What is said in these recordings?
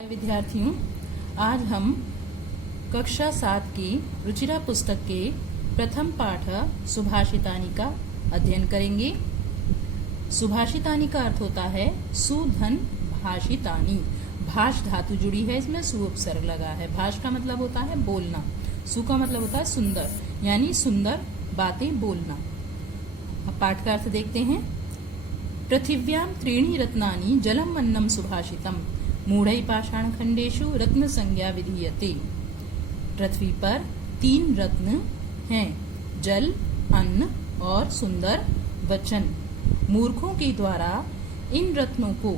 विद्यार्थियों, आज हम कक्षा 7 की रुचिरा पुस्तक के प्रथम पाठ सुभाषितानि का अध्ययन करेंगे। सुभाषितानि का अर्थ होता है सुधन भाषितानि। भाष धातु जुड़ी है, इसमें सु उपसर्ग लगा है। भाष का मतलब होता है बोलना, सु का मतलब होता है सुंदर, यानी सुंदर बातें बोलना। अब पाठ का अर्थ देखते हैं। पृथिव्यां त्रीणि रत्नानि जलम अन्नम सुभाषितम मूढ़ै पाषाण खंडेशु रत्न संज्ञा विधीयते। पृथ्वी पर 3 रत्न हैं, जल, अन्न और सुंदर वचन। मूर्खों के द्वारा इन रत्नों को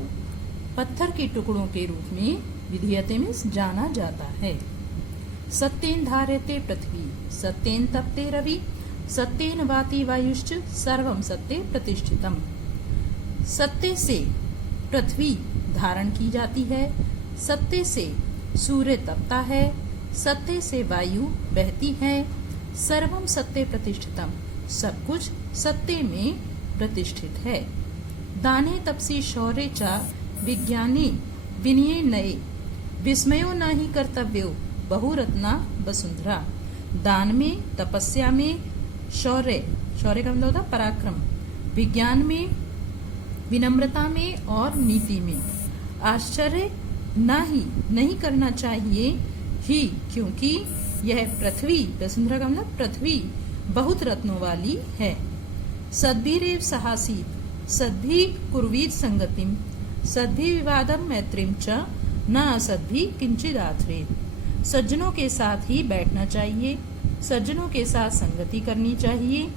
पत्थर के टुकड़ों के रूप में विधीयते में जाना जाता है। सत्येन धार्यते पृथ्वी, सत्येन तप्ते रवि, सत्येन वाति वायुश्च सर्वं सत्ये प्रतिष्ठितम्। सत्य से पृथ्वी धारण की जाती है, सत्य से सूर्य तपता है, सत्य से वायु बहती है। सर्वम सत्य प्रतिष्ठितम, सब कुछ सत्य में प्रतिष्ठित है। दाने तपसी शौर्य च विज्ञाने विनये नये, विस्मयो नहि कर्तव्यो बहुरत्ना वसुंधरा। दान में, तपस्या में, शौर्य का मतलब होता है पराक्रम, विज्ञान में, विनम्रता में और नीति में आश्चर्य नहीं करना चाहिए ही, क्योंकि यह पृथ्वी, वसुंधरा का मतलब पृथ्वी, बहुत रत्नों वाली है। सद्भिरेव सहासीत सद्भि कुर्वीत संगतिम, सद्भि विवादम मैत्रीम च न असद्भि किंचिद आथरेत। सज्जनों के साथ ही बैठना चाहिए, सज्जनों के साथ संगति करनी चाहिए,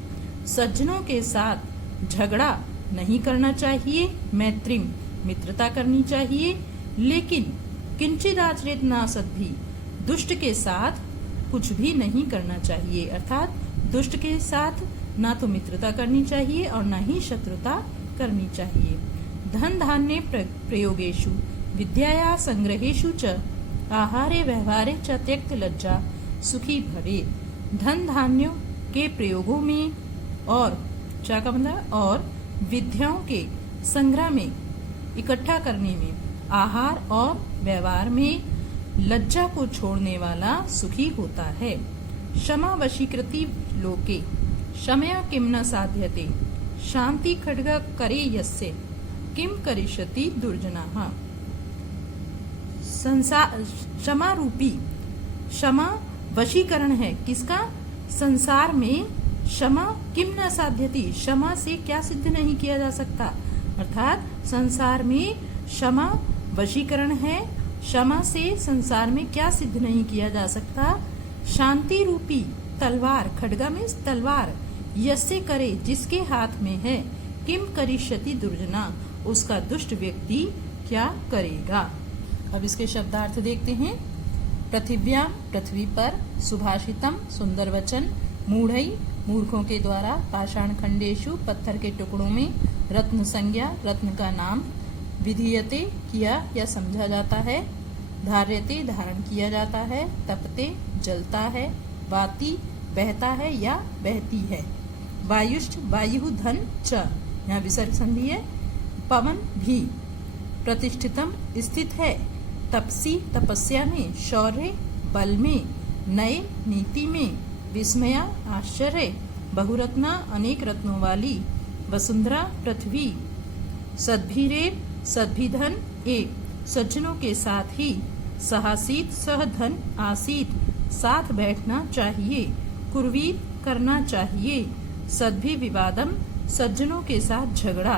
सज्जनों के साथ झगड़ा नहीं करना चाहिए, मैत्रीम मित्रता करनी चाहिए, लेकिन किंचिद आचरित ना सद्भि, दुष्ट के साथ कुछ भी नहीं करना चाहिए। अर्थात दुष्ट के साथ ना तो मित्रता करनी चाहिए और ना ही शत्रुता करनी चाहिए। धन धान्य प्रयोगेषु विद्याया संग्रहेषु च आहारे व्यवहारे च त्यक्त लज्जा सुखी भवेत्। धन धान्यों के प्रयोगों में और चा का मतलब और विद्याओं के संग्रह में, इकट्ठा करने में, आहार और व्यवहार में लज्जा को छोड़ने वाला सुखी होता है। क्षमा वशीकृति लोके क्षमया किम न साध्यते, शांति खड्ग करे यस्य किम करिष्यति दुर्जनाः। क्षमा रूपी, क्षमा वशीकरण है किसका? संसार में क्षमा किम न साध्यति, क्षमा से क्या सिद्ध नहीं किया जा सकता। अर्थात संसार में क्षमा वशीकरण है, क्षमा से संसार में क्या सिद्ध नहीं किया जा सकता। शांति रूपी तलवार, खड्गा में तलवार, यस्य करे जिसके हाथ में है, किम करिष्यति दुर्जना, उसका दुष्ट व्यक्ति क्या करेगा। अब इसके शब्दार्थ देखते हैं। पृथिव्यां पृथ्वी पर, सुभाषितम सुंदर वचन, मूढ़ई मूर्खों के द्वारा, पाषाण खंडेशु पत्थर के टुकड़ों में, रत्न संज्ञा रत्न का नाम, विधीयते किया या समझा जाता है, धार्यते धारण किया जाता है, तपते जलता है, वाति बहता है या बहती है, वायुश्च वायु धन च यहाँ विसर्ग संधि है, पवन भी, प्रतिष्ठितम स्थित है, तपसी तपस्या में, शौर्य बल में, नए नीति में, विस्मया आश्चर्य, बहुरत्ना अनेक रत्नों वाली, वसुंधरा पृथ्वी, सद्भिरेव सद्भिधन एक सज्जनों के साथ ही, सहासीत सहधन आसीत साथ बैठना चाहिए, कुर्वीत करना चाहिए, सद्भि विवादम सज्जनों के साथ झगड़ा।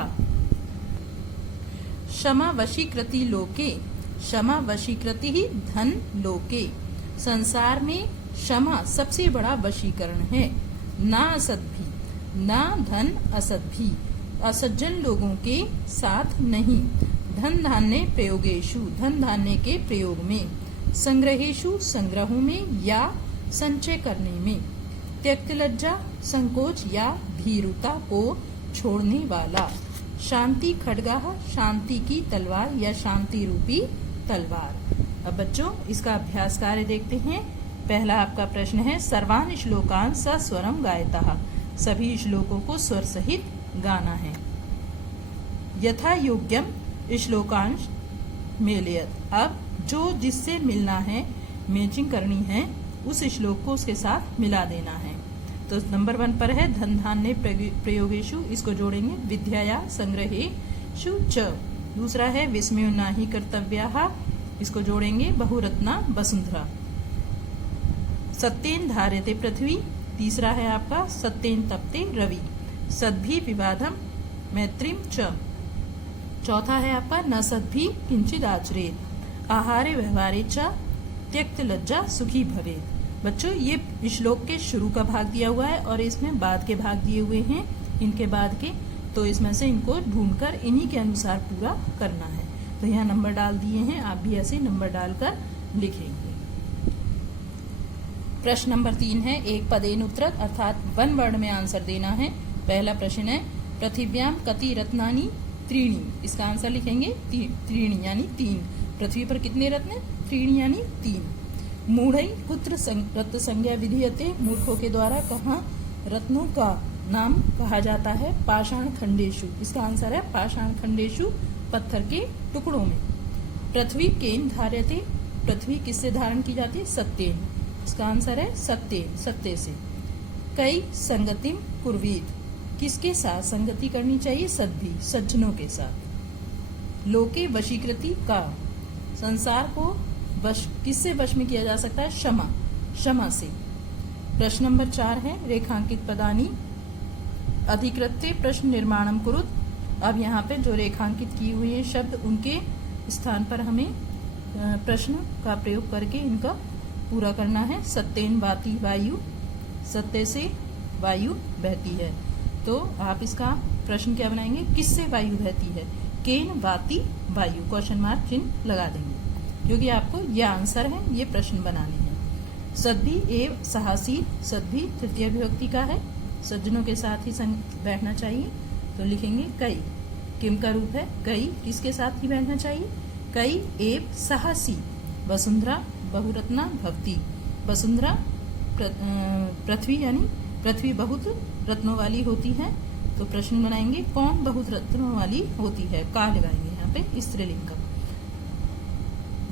क्षमा वशीकृति लोके, क्षमा वशीकृति ही धन लोके, संसार में क्षमा सबसे बड़ा वशीकरण है। ना असद्भि, ना धन असद्भि, असज्जन लोगों के साथ नहीं। धन धान्य प्रयोगेषु, धन धान्य के प्रयोग में, संग्रहेषु संग्रहों में या संचय करने में, त्यक्त लज्जा संकोच या भीरुता को छोड़ने वाला, शांति खड्गाः शांति की तलवार या शांति रूपी तलवार। अब बच्चों इसका अभ्यास कार्य देखते हैं। पहला आपका प्रश्न है, सर्वान श्लोकान सस्वरम गायतः, सभी श्लोकों को स्वर सहित गाना है। यथा योग्यम श्लोकांश मेलयत, अब जो जिससे मिलना है, मैचिंग करनी है, उस श्लोक को उसके साथ मिला देना है। तो नंबर 1 पर है धन धान्य प्रयोगेषु, इसको जोड़ेंगे विद्याया संग्रहेषु च। दूसरा है विस्मयो नाहि कर्तव्याः, इसको जोड़ेंगे बहुरत्ना वसुंधरा। सत्येन धार्यते पृथ्वी, तीसरा है आपका सत्येन तपते रवि। सद्भि विवादम मैत्रीम च, चौथा है आपका न सद्भि किंचिद आचरेत। आहारे व्यवहारे च त्यक्त लज्जा सुखी भवेत। बच्चों ये श्लोक के शुरू का भाग दिया हुआ है और इसमें बाद के भाग दिए हुए हैं इनके बाद के, तो इसमें से इनको ढूंढकर इन्हीं के अनुसार पूरा करना है। तो यहाँ नंबर डाल दिए हैं, आप भी ऐसे नंबर डालकर लिखेंगे। प्रश्न नंबर 3 है एक पदेन उत्तरत, अर्थात 1 वर्ड में आंसर देना है। पहला प्रश्न है पृथिव्याम कति रत्नानि त्रीणि, इसका आंसर लिखेंगे त्रीणि यानी 3। पृथ्वी पर कितने रत्न हैं? त्रीणि यानी 3। मूढ़ई कुत्र रत्न संज्ञा विधीयते, मूर्खों के द्वारा कहाँ रत्नों का नाम कहा जाता है? पाषाण खंडेशु, इसका आंसर है पाषाण खंडेशु, पत्थर के टुकड़ों में। पृथ्वी केन धार्यते, पृथ्वी किससे धारण की जाती है? सत्येन, इसका आंसर है सत्येन, सत्य से। कई संगतिम कुर्वीत, किसके साथ संगति करनी चाहिए? सद्भि, सज्जनों के साथ। लोके वशीकृति का, संसार को वश किससे वश में किया जा सकता है? क्षमा, क्षमा से। प्रश्न नंबर 4 है रेखांकित पदानी अधिकृत्य प्रश्न निर्माणम कुरुत। अब यहाँ पे जो रेखांकित किए हुए हैं शब्द, उनके स्थान पर हमें प्रश्न का प्रयोग करके इनका पूरा करना है। सत्येन वाति वायु, सत्य से वायु बहती है। तो आप इसका प्रश्न क्या बनाएंगे? किससे वायु बहती है? केन वाति वायु, क्वेश्चन मार्क चिन्ह लगा देंगे, क्योंकि आपको यह आंसर है, ये प्रश्न बनाने हैं। सद्भि एव साहसी, सद्भि तृतीय विभक्ति का है, सज्जनों के साथ ही बैठना चाहिए। तो लिखेंगे कई, किम का रूप है कई, किसके साथ ही बैठना चाहिए? कई एव साहसी। वसुंधरा बहुरत्ना भवती, वसुंधरा पृथ्वी यानी पृथ्वी बहुत रत्नों वाली होती है। तो प्रश्न बनाएंगे कौन बहुत रत्नों वाली होती है? का लगाएंगे यहाँ पे स्त्रीलिंग का।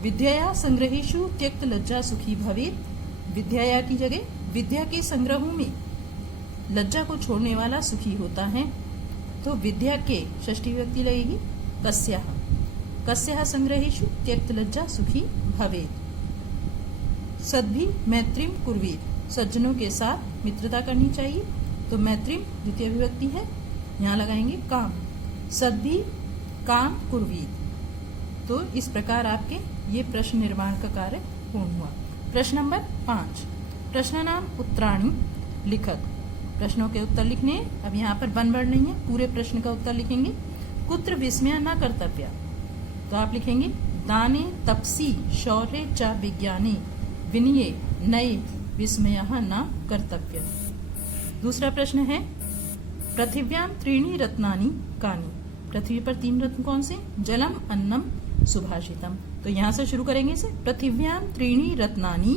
विद्याया संग्रहेषु त्यक्त लज्जा सुखी भवेत, विद्याया की जगह विद्या के संग्रहों में लज्जा को छोड़ने वाला सुखी होता है। तो विद्या के षष्ठी विभक्ति लगेगी कस्याः, कस्याः संग्रहेषु त्यक्त लज्जा सुखी भवेत। सद्भि मैत्रीम कुर्वीत, सज्जनों के साथ मित्रता करनी चाहिए। तो मैत्रीम द्वितीय विभक्ति है, यहाँ लगाएंगे काम, सद्भि काम कुर्वीत। तो इस प्रकार आपके ये प्रश्न निर्माण का कार्य पूर्ण हुआ। प्रश्न नंबर 5, प्रश्न नाम उत्तराणी लिखत, प्रश्नों के उत्तर लिखने। अब यहाँ पर 1 वर्ड नहीं है, पूरे प्रश्न का उत्तर लिखेंगे। कुत्र विस्मय न कर्तव्य, तो आप लिखेंगे दाने तपसी शौर्य च विज्ञाने विनये नये विस्मयः न कर्तव्य। दूसरा प्रश्न है पृथिव्याम त्रीणि रत्नानि कानि, पृथ्वी पर 3 रत्न कौन से? जलम अन्नम सुभाषितम। तो यहाँ से शुरू करेंगे इसे। पृथिव्याम त्रीणि रत्नानि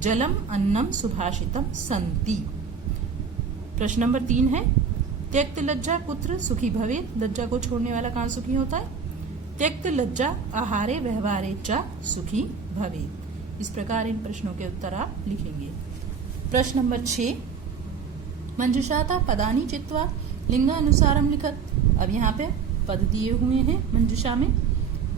जलम अन्नम सुभाषितम संति। प्रश्न नंबर 3 है त्यक्त लज्जा कुत्र सुखी भवेत, लज्जा को छोड़ने वाला कहाँ सुखी होता है? त्यक्त लज्जा आहारे व्यवहारे च सुखी भवेत। इस प्रकार इन प्रश्नों के उत्तर आप लिखेंगे। प्रश्न नंबर 6 मंजुषाता पदानी चित्वा लिंगानुसारम लिखत। अब यहाँ पे पद दिए हुए हैं मंजुषा में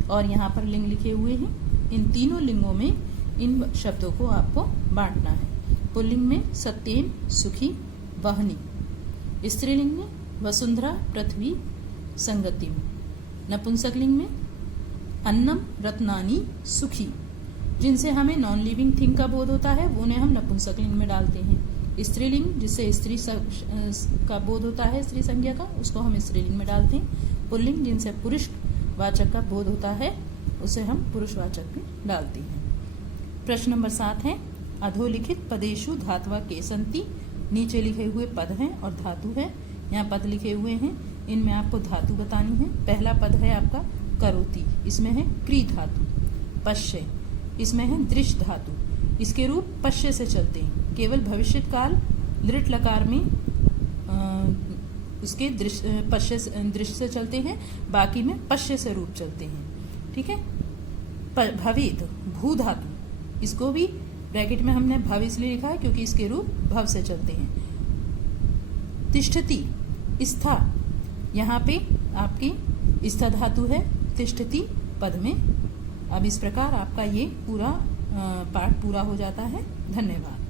और यहाँ पर लिंग लिखे हुए हैं। इन तीनों लिंगों में इन शब्दों को आपको बांटना है। पुल्लिंग में सत्येन सुखी वहनी, स्त्रीलिंग में वसुंधरा पृथ्वी संगतिम, नपुंसकलिंग में अन्नम रत्नानि सुखी। जिनसे हमें नॉन लिविंग थिंग का बोध होता है उन्हें हम नपुंसकलिंग में डालते हैं। स्त्रीलिंग जिससे स्त्री का बोध होता है, स्त्री संज्ञा का, उसको हम स्त्रीलिंग में डालते हैं। पुल्लिंग जिनसे पुरुष वाचक का बोध होता है उसे हम पुरुषवाचक में डालते हैं। प्रश्न नंबर 7 है अधोलिखित पदेशु धातवा के संति। नीचे लिखे हुए पद हैं और धातु है। यहाँ पद लिखे हुए हैं, इनमें आपको धातु बतानी है। पहला पद है आपका करोति, इसमें है क्री धातु। पश्य, इसमें है दृश्य धातु। इसके रूप पश्य से चलते हैं। केवल भविष्य काल लृट लकार में उसके दृश्य से चलते हैं, बाकी में पश्य से रूप चलते हैं। ठीक है। भवेत भू धातु, इसको भी ब्रैकेट में हमने भव इसलिए लिखा है क्योंकि इसके रूप भव से चलते हैं। तिष्ठति स्था, यहाँ पे आपकी स्था धातु है तिष्ठति पद में। अब इस प्रकार आपका ये पूरा पाठ पूरा हो जाता है। धन्यवाद।